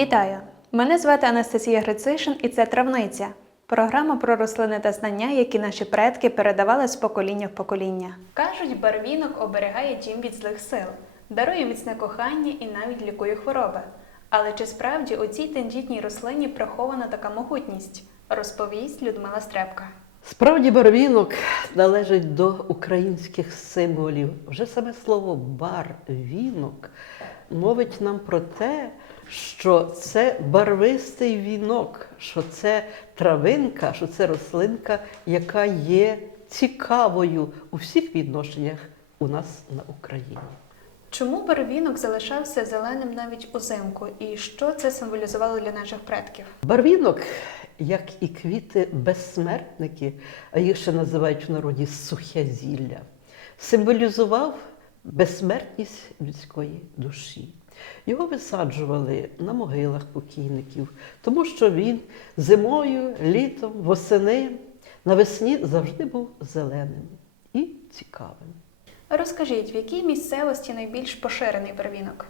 Вітаю! Мене звати Анастасія Грицишин і це Травниця. Програма про рослини та знання, які наші предки передавали з покоління в покоління. Кажуть, барвінок оберігає дім від злих сил, дарує міцне кохання і навіть лікує хвороби. Але чи справді у цій тендітній рослині прихована така могутність? Розповість Людмила Стрепка. Справді барвінок належить до українських символів. Вже саме слово барвінок мовить нам про те, що це барвистий вінок, що це травинка, що це рослинка, яка є цікавою у всіх відношеннях у нас на Україні. Чому барвінок залишався зеленим навіть узимку? І що це символізувало для наших предків? Барвінок, як і квіти безсмертники, а їх ще називають в народі сухязілля, символізував безсмертність людської душі. Його висаджували на могилах покійників, тому що він зимою, літом, восени, навесні завжди був зеленим і цікавим. Розкажіть, в якій місцевості найбільш поширений барвінок?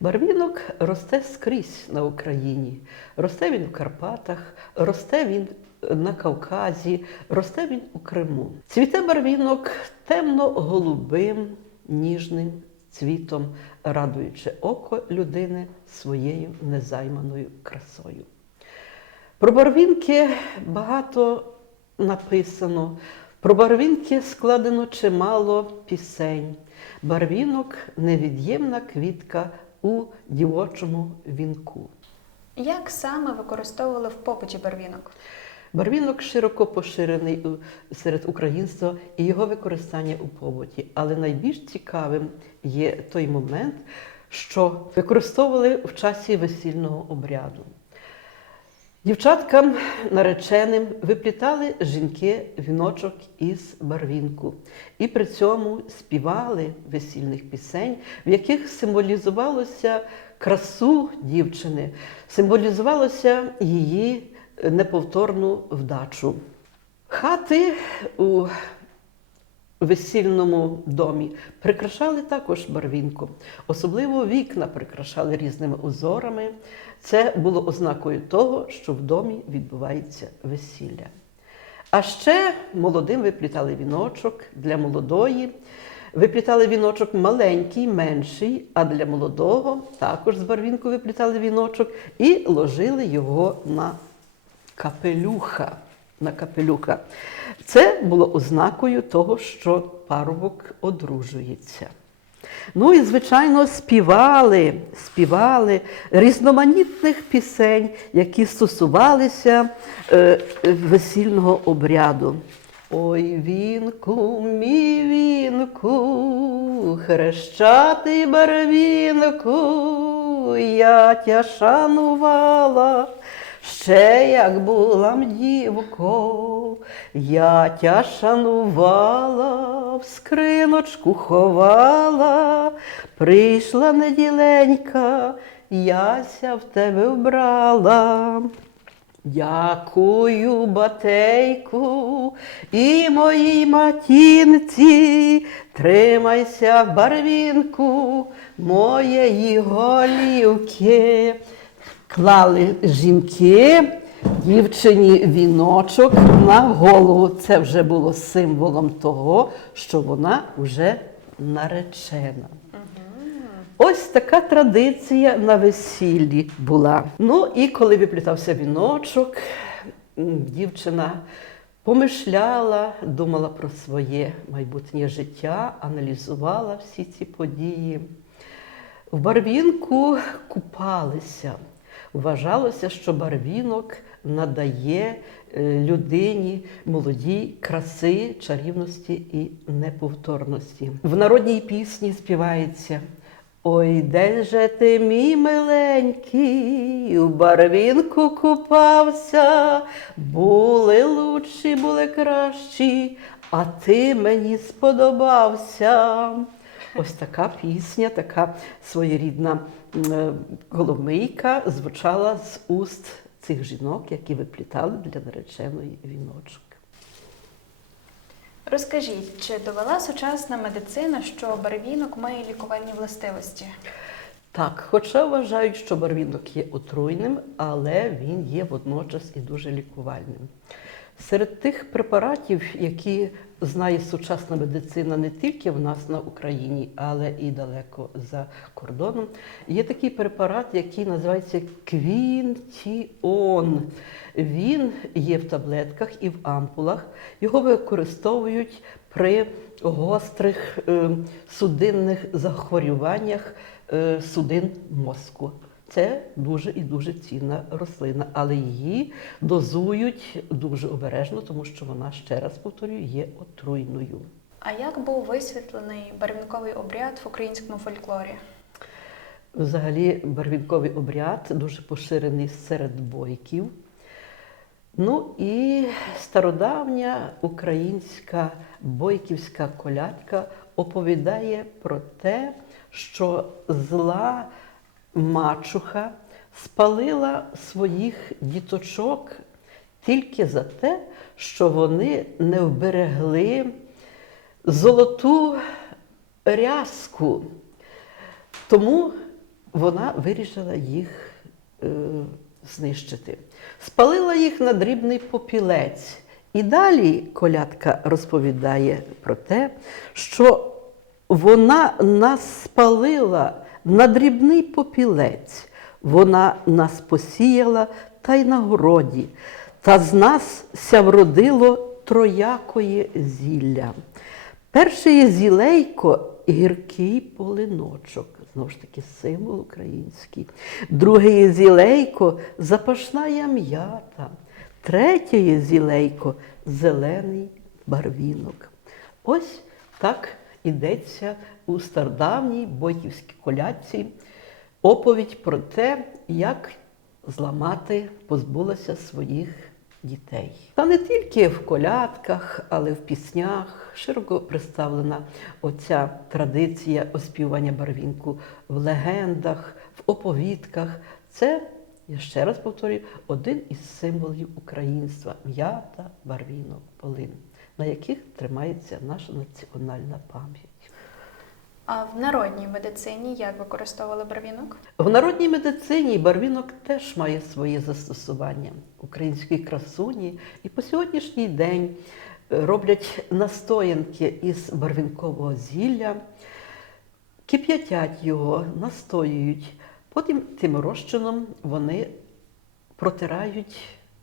Барвінок росте скрізь на Україні. Росте він в Карпатах, росте він на Кавказі, росте він у Криму. Цвіте барвінок темно-голубим, ніжним цвітом, радуючи око людини своєю незайманою красою. Про барвінки багато написано. Про барвінки складено чимало пісень. Барвінок невід'ємна квітка у дівочому вінку. Як саме використовували в побуті барвінок? Барвінок широко поширений серед українства і його використання у побуті. Але найбільш цікавим є той момент, що використовували в часі весільного обряду. Дівчаткам нареченим виплітали жінки віночок із барвінку і при цьому співали весільних пісень, в яких символізувалося красу дівчини, символізувалося її неповторну вдачу. Хати у весільному домі прикрашали також барвінком. Особливо вікна прикрашали різними узорами. Це було ознакою того, що в домі відбувається весілля. А ще молодим виплітали віночок для молодої. Виплітали віночок маленький, менший, а для молодого також з барвінку виплітали віночок і ложили його на капелюха. На капелюха. Це було ознакою того, що парубок одружується. Ну і, звичайно, співали, співали різноманітних пісень, які стосувалися е, весільного обряду. Ой, вінку, мій вінку, хрещатий барвінку, я тя шанувала. Ще як була дівко, я тя шанувала, в скриночку ховала, прийшла неділенька, яся в тебе вбрала. Дякую, батейку, і моїй матінці, тримайся в барвінку моєї голівки. Клали жінки дівчині віночок на голову. Це вже було символом того, що вона вже наречена. Ось така традиція на весіллі була. Ну і коли виплітався віночок, дівчина помишляла, думала про своє майбутнє життя, аналізувала всі ці події. В барвінку купалися. Вважалося, що барвінок надає е, людині молодій краси, чарівності і неповторності. В народній пісні співається. Ой, де же ти, мій миленький, у барвінку купався, були лучші, були кращі, а ти мені сподобався. Ось така пісня, така своєрідна е, коломийка звучала з уст цих жінок, які виплітали для нареченої віночок. Розкажіть, чи довела сучасна медицина, що барвінок має лікувальні властивості? Так, хоча вважають, що барвінок є отруйним, але він є водночас і дуже лікувальним. Серед тих препаратів, які знає сучасна медицина не тільки в нас на Україні, але і далеко за кордоном, є такий препарат, який називається квінтіон. Він є в таблетках і в ампулах. Його використовують при гострих е, судинних захворюваннях е, судин мозку. Це дуже і дуже цінна рослина, але її дозують дуже обережно, тому що вона, ще раз повторюю, є отруйною. А як був висвітлений барвінковий обряд в українському фольклорі? Взагалі, барвінковий обряд дуже поширений серед бойків. Ну і стародавня українська бойківська колядка оповідає про те, що зла мачуха спалила своїх діточок тільки за те, що вони не вберегли золоту рязку. Тому вона вирішила їх е, знищити. Спалила їх на дрібний попілець. І далі колядка розповідає про те, що вона нас спалила на дрібний попілець, вона нас посіяла та й на городі, та з нас ся вродило троякоє зілля. Перше є зілейко гіркий полиночок, знову ж таки символ український. Друге є зілейко запашна ям'ята. Третє є зілейко зелений барвінок. Ось так ідеться у стародавній бойківській колядці оповідь про те, як зламати позбулася своїх дітей. Та не тільки в колядках, але в піснях широко представлена оця традиція оспівання барвінку в легендах, в оповідках. Це, я ще раз повторюю, один із символів українства м'ята, барвінок, полин, на яких тримається наша національна пам'ять. А в народній медицині як використовували барвінок? В народній медицині барвінок теж має своє застосування українській красуні, і по сьогоднішній день е, роблять настоянки із барвінкового зілля, кип'ятять його, настоюють. Потім тим розчином вони протирають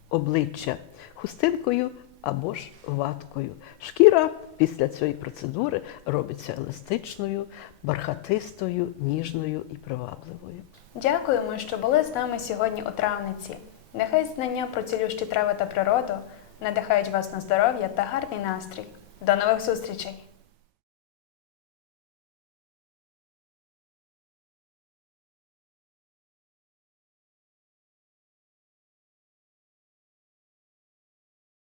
обличчя хустинкою або ж ваткою. Шкіра після цієї процедури робиться еластичною, бархатистою, ніжною і привабливою. Дякуємо, що були з нами сьогодні у травниці. Нехай знання про цілющі трави та природу надихають вас на здоров'я та гарний настрій. До нових зустрічей!